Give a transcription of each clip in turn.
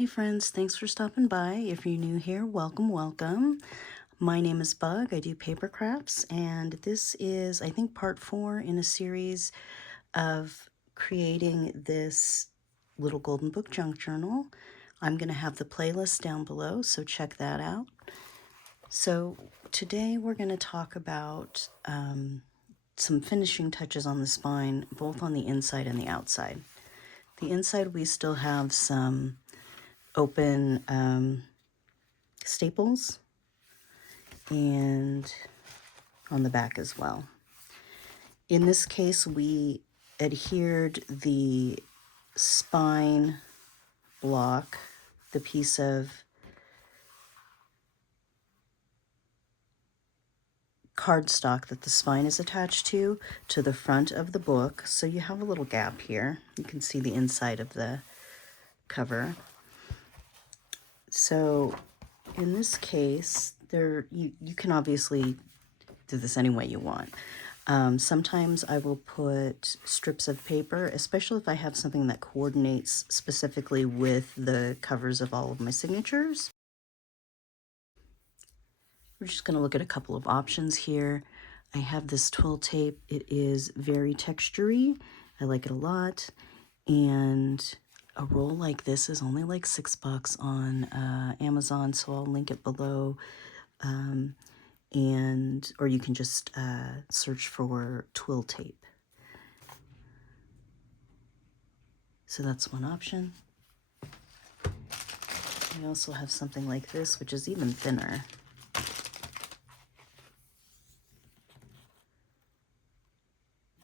Hey friends, thanks for stopping by. If you're new here, welcome, welcome. My name is Bug. I do paper crafts, and this is, I think, part 4 in a series of creating this little golden book junk journal. I'm going to have the playlist down below, so check that out. So today we're going to talk about some finishing touches on the spine, both on the inside and the outside. The inside, we still have some open staples and on the back as well. In this case, we adhered the spine block, the piece of cardstock that the spine is attached to the front of the book. So you have a little gap here. You can see the inside of the cover. So in this case, you can obviously do this any way you want. Sometimes I will put strips of paper, especially if I have something that coordinates specifically with the covers of all of my signatures. We're just going to look at a couple of options here. I have this twill tape. It is very textury. I like it a lot. And a roll like this is only like $6 on Amazon, so I'll link it below. Or you can just search for twill tape. So that's one option. I also have something like this, which is even thinner.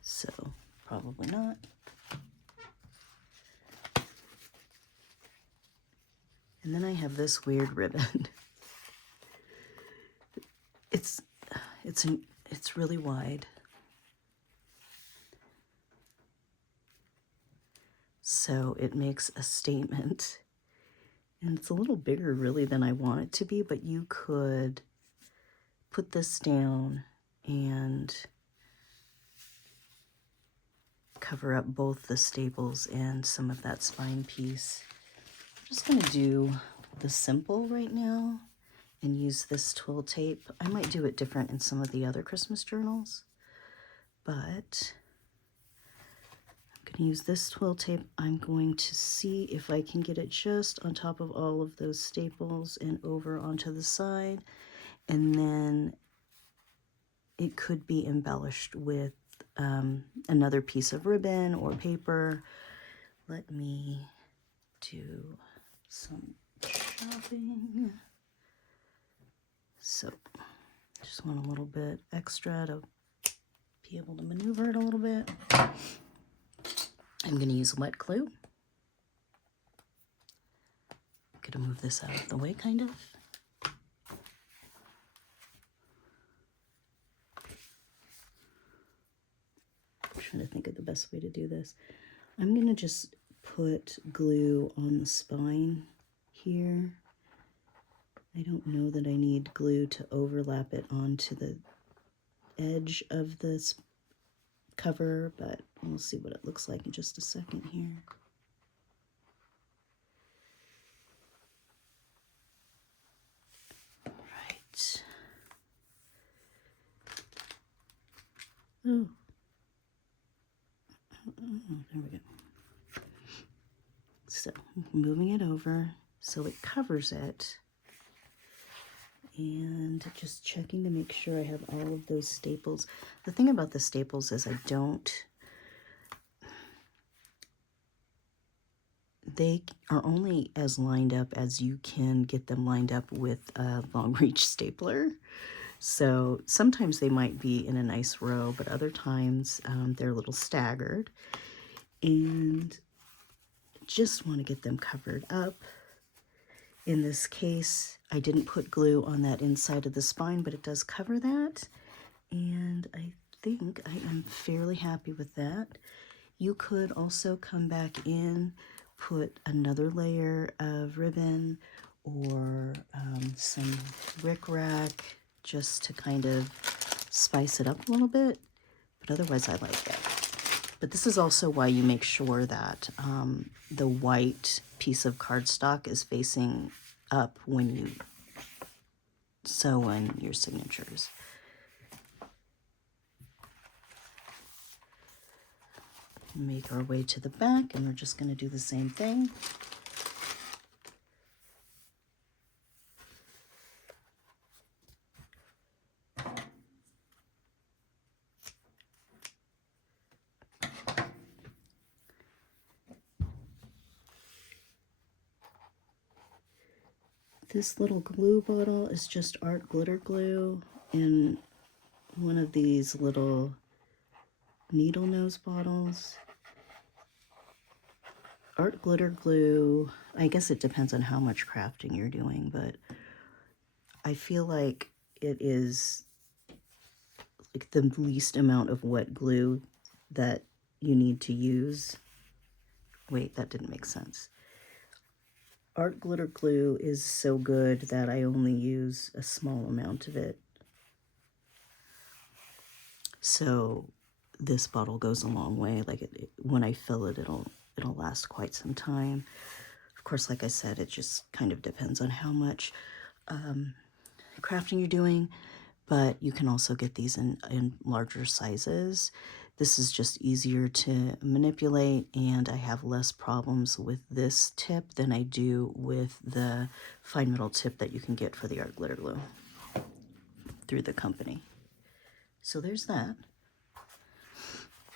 So probably not. And then I have this weird ribbon. It's really wide. So it makes a statement. And it's a little bigger really than I want it to be, but you could put this down and cover up both the staples and some of that spine piece. I'm just going to do the simple right now and use this twill tape. I might do it different in some of the other Christmas journals, but I'm going to use this twill tape. I'm going to see if I can get it just on top of all of those staples and over onto the side, and then it could be embellished with another piece of ribbon or paper. Let me do some shopping. So just want a little bit extra to be able to maneuver it a little bit. I'm going to use wet glue. I'm going to move this out of the way, kind of. I'm trying to think of the best way to do this. I'm going to just put glue on the spine here. I don't know that I need glue to overlap it onto the edge of this cover, but we'll see what it looks like in just a second here. All right. Oh. There we go. So moving it over so it covers it. And just checking to make sure I have all of those staples. The thing about the staples is they are only as lined up as you can get them lined up with a long reach stapler. So sometimes they might be in a nice row, but other times they're a little staggered. And just want to get them covered up. In this case, I didn't put glue on that inside of the spine, but it does cover that. And I think I am fairly happy with that. You could also come back in, put another layer of ribbon or some rickrack just to kind of spice it up a little bit. But otherwise, I like it. But this is also why you make sure that the white piece of cardstock is facing up when you sew in your signatures. Make our way to the back, and we're just going to do the same thing. This little glue bottle is just art glitter glue in one of these little needle nose bottles. Art glitter glue, I guess it depends on how much crafting you're doing, but I feel like it is like the least amount of wet glue that you need to use. Wait, that didn't make sense. Art glitter glue is so good that I only use a small amount of it. So this bottle goes a long way. Like when I fill it, it'll last quite some time. Of course, like I said, it just kind of depends on how much crafting you're doing, but you can also get these in larger sizes. This is just easier to manipulate, and I have less problems with this tip than I do with the fine metal tip that you can get for the art glitter glue through the company. So there's that.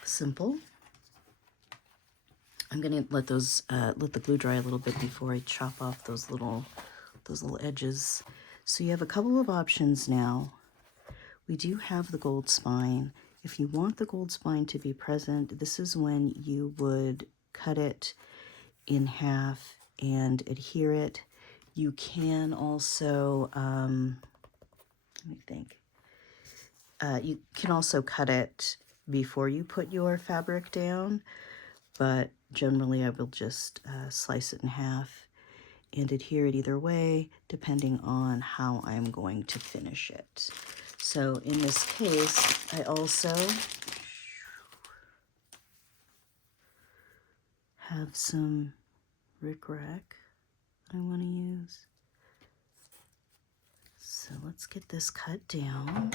Simple. I'm gonna let the glue dry a little bit before I chop off those little edges. So you have a couple of options now. We do have the gold spine. If you want the gold spine to be present, this is when you would cut it in half and adhere it. You can also, let me think. You can also cut it before you put your fabric down, but generally I will just slice it in half and adhere it either way, depending on how I'm going to finish it. So in this case, I also have some rickrack that I want to use. So let's get this cut down.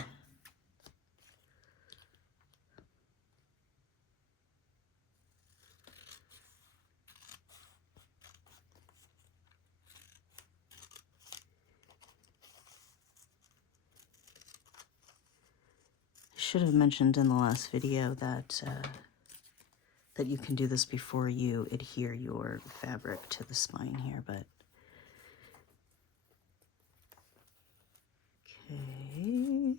Should have mentioned in the last video that that you can do this before you adhere your fabric to the spine here, but okay.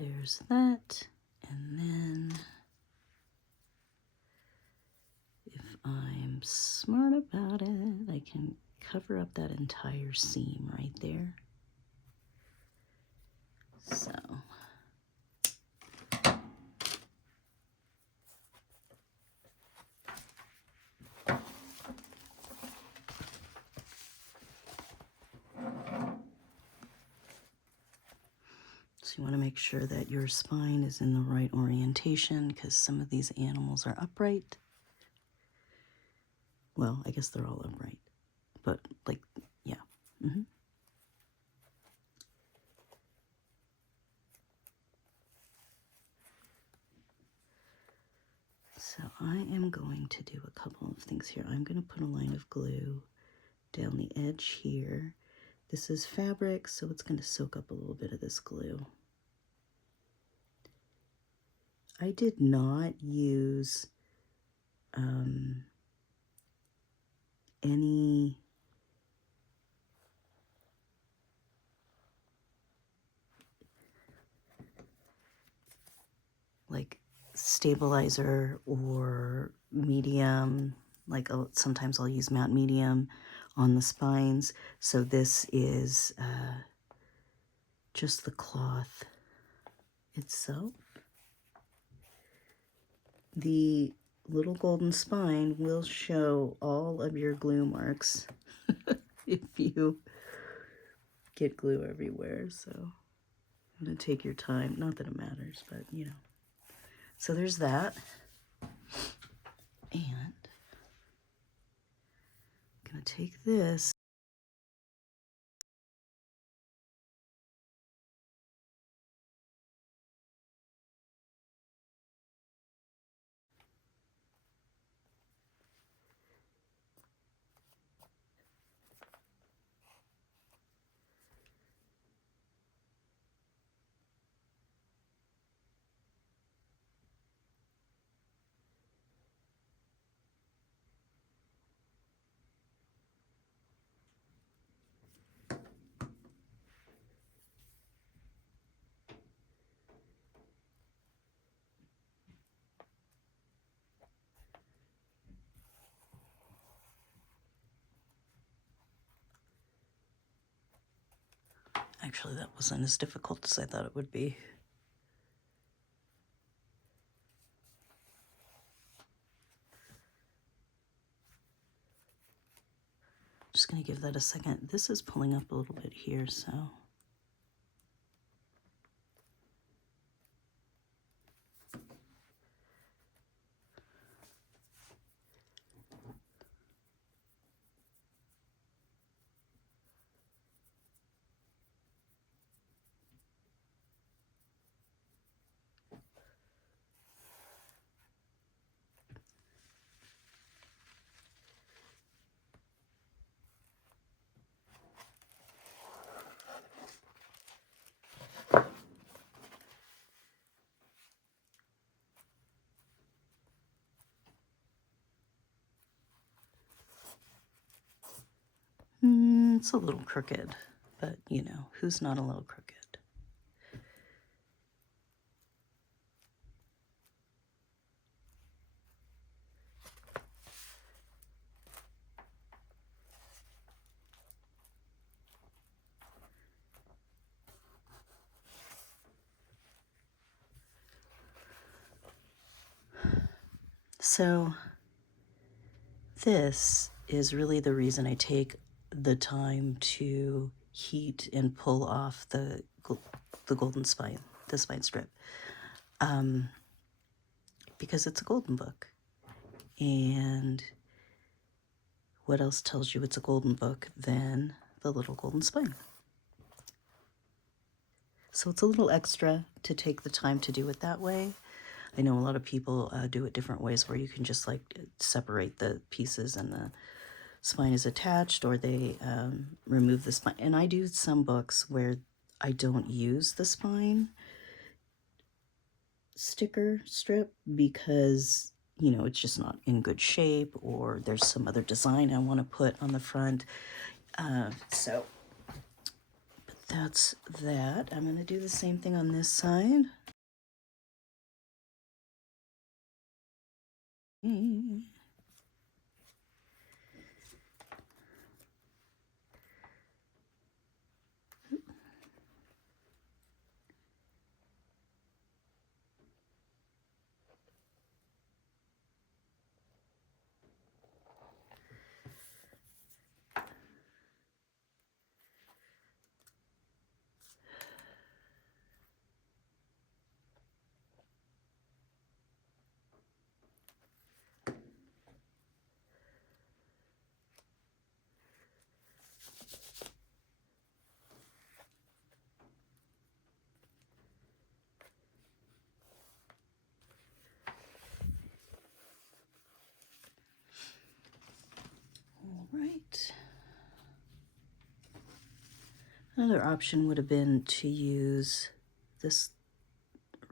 There's that, and then if I'm smart about it, I can cover up that entire seam right there. So you want to make sure that your spine is in the right orientation, because some of these animals are upright. Well, I guess they're all upright, but like, yeah. So I am going to do a couple of things here. I'm going to put a line of glue down the edge here. This is fabric, so it's going to soak up a little bit of this glue. I did not use any like stabilizer or medium, like sometimes I'll use matte medium on the spines. So this is just the cloth itself. The little golden spine will show all of your glue marks if you get glue everywhere. So I'm going to take your time. Not that it matters, but you know. So there's that. take this. Actually, that wasn't as difficult as I thought it would be. Just going to give that a second. This is pulling up a little bit here, so. It's a little crooked, but you know, who's not a little crooked? So this is really the reason I take the time to heat and pull off the golden spine, the spine strip, because it's a golden book. And what else tells you it's a golden book than the little golden spine? So it's a little extra to take the time to do it that way. I know a lot of people do it different ways where you can just like separate the pieces and the spine is attached, or they remove the spine. And I do some books where I don't use the spine sticker strip because, you know, it's just not in good shape, or there's some other design I want to put on the front. But that's that. I'm going to do the same thing on this side. All right. Another option would have been to use this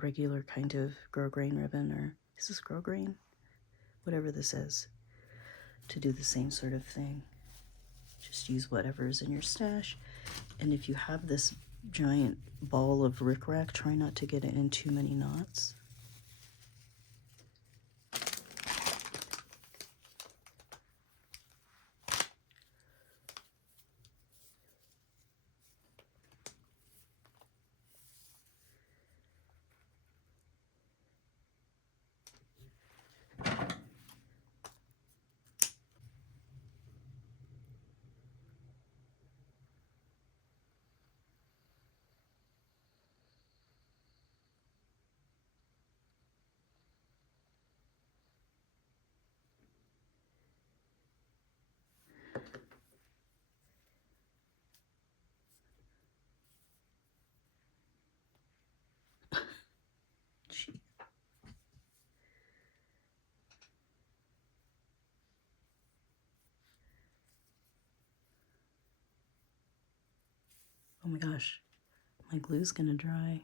regular kind of grosgrain ribbon, or is this grosgrain? Whatever this is, to do the same sort of thing. Just use whatever's in your stash. And if you have this giant ball of rickrack, try not to get it in too many knots. Oh my gosh, my glue's gonna dry.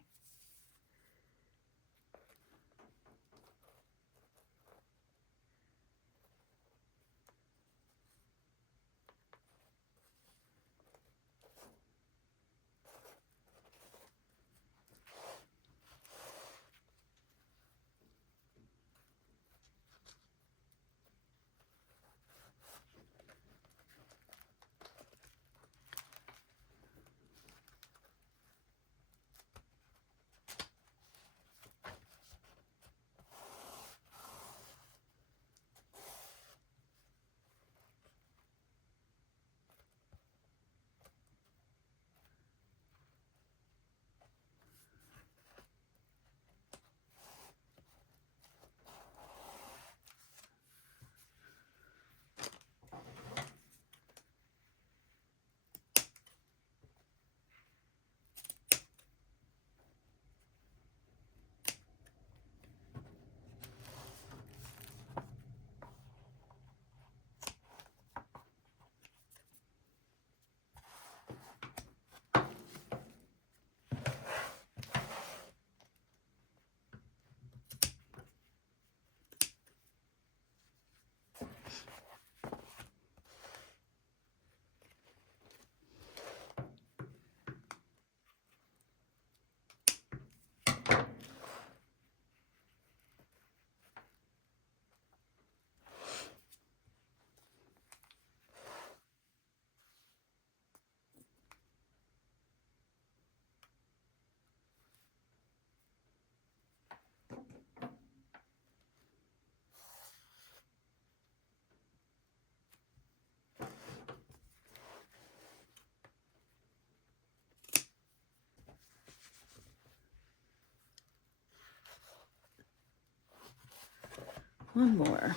One more.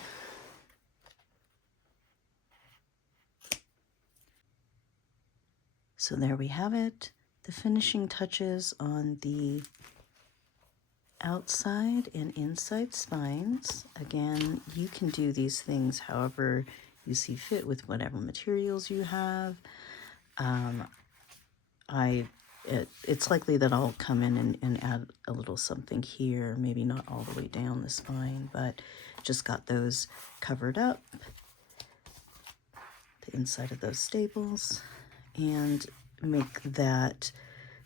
So there we have it, the finishing touches on the outside and inside spines. Again, you can do these things however you see fit with whatever materials you have. It's likely that I'll come in and add a little something here, maybe not all the way down the spine, but just got those covered up, the inside of those staples, and make that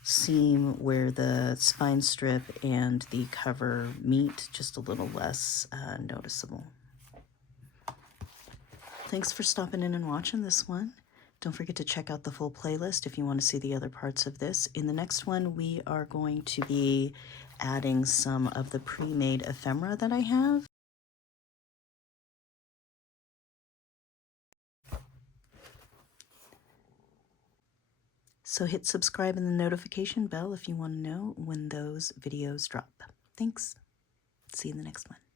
seam where the spine strip and the cover meet just a little less noticeable. Thanks for stopping in and watching this one. Don't forget to check out the full playlist if you want to see the other parts of this. In the next one, we are going to be adding some of the pre-made ephemera that I have. So hit subscribe and the notification bell if you want to know when those videos drop. Thanks. See you in the next one.